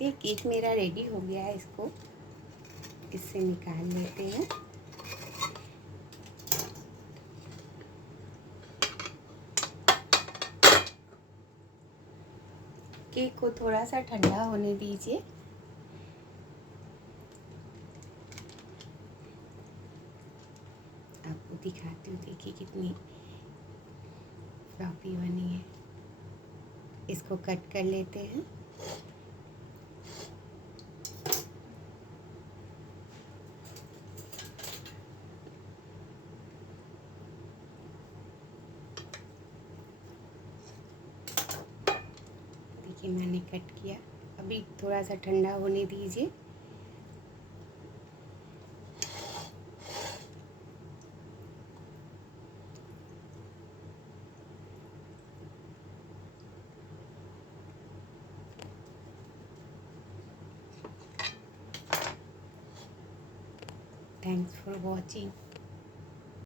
सकते हैं। केक मेरा रेडी हो गया है, इसको इससे निकाल लेते हैं। केक को थोड़ा सा ठंडा होने दीजिए। आपको दिखाती हूँ, देखिए कितनी फ्लॉपी बनी है। इसको कट कर लेते हैं। देखिए मैंने कट किया। अभी थोड़ा सा ठंडा होने दीजिए। Thanks for watching.